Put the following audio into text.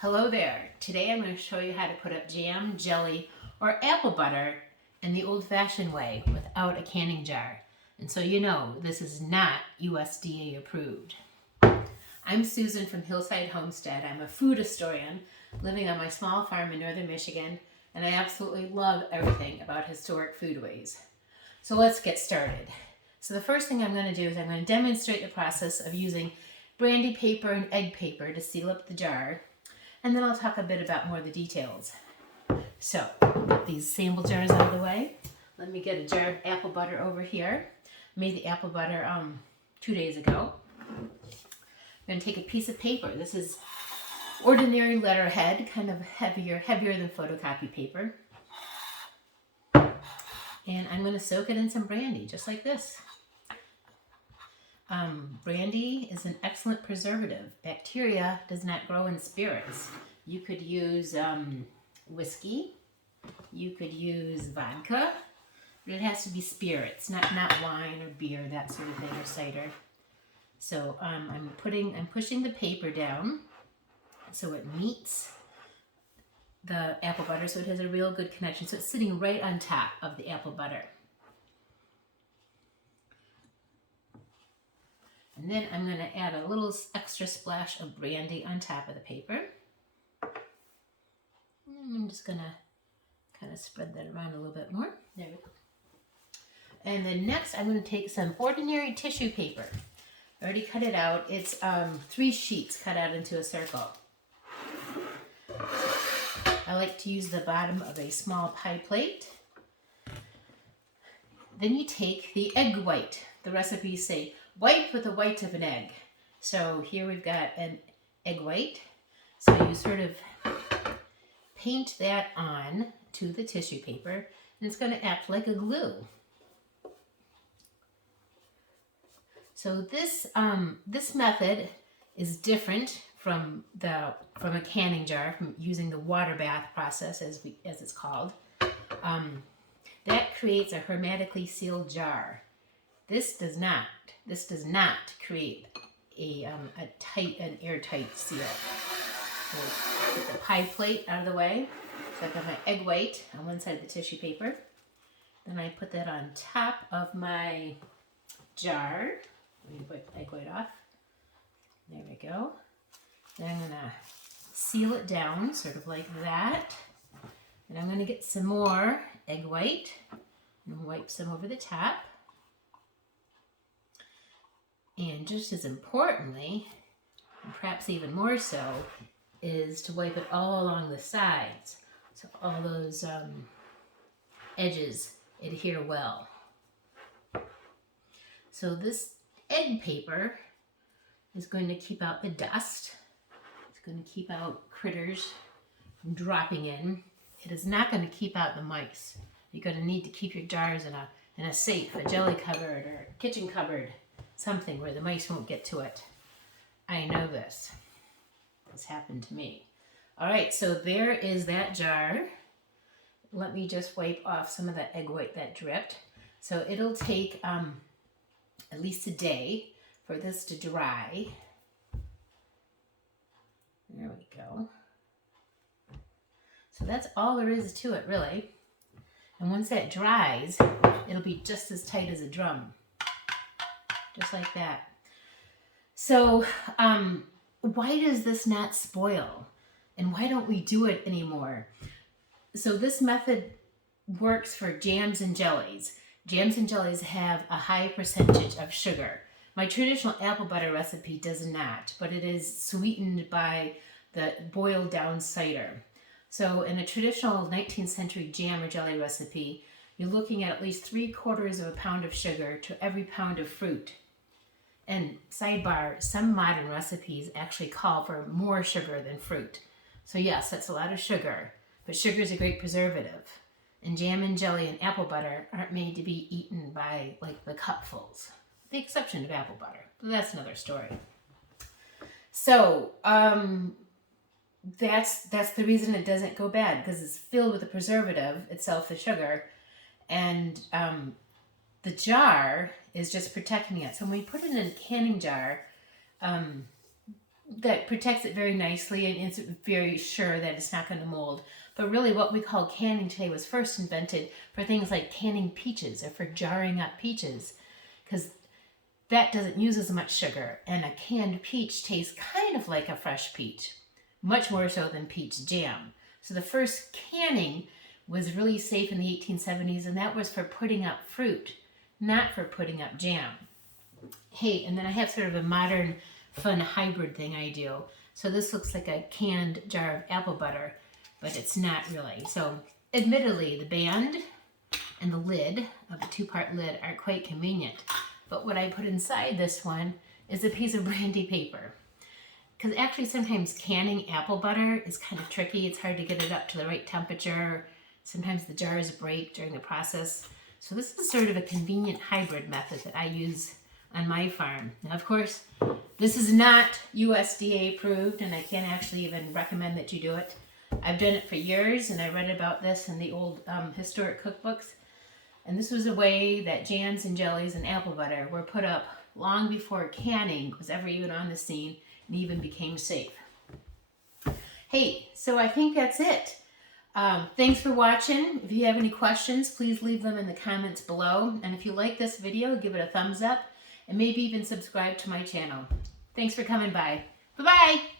Hello there. Today I'm going to show you how to put up jam, jelly, or apple butter in the old-fashioned way without a canning jar. And so you know this is not USDA approved. I'm Susan from Hillside Homestead. I'm a food historian living on my small farm in northern Michigan, and I absolutely love everything about historic foodways. So let's get started. So the first thing I'm going to do is I'm going to demonstrate the process of using brandy paper and egg paper to seal up the jar. And then I'll talk a bit about more of the details. So, get these sample jars out of the way. Let me get a jar of apple butter over here. I made the apple butter 2 days ago. I'm going to take a piece of paper. This is ordinary letterhead, kind of heavier than photocopy paper. And I'm going to soak it in some brandy, just like this. Brandy is an excellent preservative. Bacteria does not grow in spirits. You could use whiskey. You could use vodka. But it has to be spirits, not wine or beer, that sort of thing, or cider. So I'm pushing the paper down so it meets the apple butter, so it has a real good connection. So it's sitting right on top of the apple butter. And then I'm going to add a little extra splash of brandy on top of the paper. And I'm just going to kind of spread that around a little bit more. There we go. And then next I'm going to take some ordinary tissue paper. I already cut it out. It's 3 sheets cut out into a circle. I like to use the bottom of a small pie plate. Then you take the egg white. The recipes say white with the white of an egg. So here we've got an egg white. So you sort of paint that on to the tissue paper, and it's going to act like a glue. So this method is different from a canning jar, from using the water bath process as it's called. That creates a hermetically sealed jar. This does not create an airtight seal. So get the pie plate out of the way. So I've got my egg white on one side of the tissue paper. Then I put that on top of my jar. Let me wipe the egg white off. There we go. Then I'm going to seal it down, sort of like that. And I'm going to get some more egg white and wipe some over the top. And just as importantly, and perhaps even more so, is to wipe it all along the sides, so all those edges adhere well. So this egg paper is going to keep out the dust. It's going to keep out critters from dropping in. It is not going to keep out the mice. You're going to need to keep your jars in a safe, a jelly cupboard or a kitchen cupboard, something where the mice won't get to it. I know this. This happened to me. All right, so there is that jar. Let me just wipe off some of that egg white that dripped. So it'll take at least a day for this to dry. There we go. So that's all there is to it, really. And once that dries, it'll be just as tight as a drum. Just like that. So, why does this not spoil? And why don't we do it anymore? So this method works for jams and jellies. Jams and jellies have a high percentage of sugar. My traditional apple butter recipe does not, but it is sweetened by the boiled down cider. So in a traditional 19th century jam or jelly recipe, you're looking at least 3/4 pound of sugar to every pound of fruit. And sidebar, some modern recipes actually call for more sugar than fruit. So yes, that's a lot of sugar, but sugar is a great preservative. And jam and jelly and apple butter aren't made to be eaten by like the cupfuls, with the exception of apple butter. But that's another story. So that's the reason it doesn't go bad, because it's filled with the preservative itself, the sugar, and the jar is just protecting it. So when we put it in a canning jar, that protects it very nicely, and it's very sure that it's not going to mold. But really what we call canning today was first invented for things like canning peaches or for jarring up peaches, because that doesn't use as much sugar, and a canned peach tastes kind of like a fresh peach, much more so than peach jam. So the first canning was really safe in the 1870s, and that was for putting up fruit, not for putting up jam. Hey, and then I have sort of a modern fun hybrid thing I do. So this looks like a canned jar of apple butter, but it's not really. So admittedly, the band and the lid of the two-part lid are quite convenient. But what I put inside this one is a piece of brandy paper. Because actually sometimes canning apple butter is kind of tricky. It's hard to get it up to the right temperature. Sometimes the jars break during the process. So this is sort of a convenient hybrid method that I use on my farm. Now, of course, this is not USDA approved, and I can't actually even recommend that you do it. I've done it for years, and I read about this in the old historic cookbooks. And this was a way that jams and jellies and apple butter were put up long before canning was ever even on the scene and even became safe. Hey, so I think that's it. Thanks for watching. If you have any questions, please leave them in the comments below. And if you like this video, give it a thumbs up and maybe even subscribe to my channel. Thanks for coming by. Bye-bye.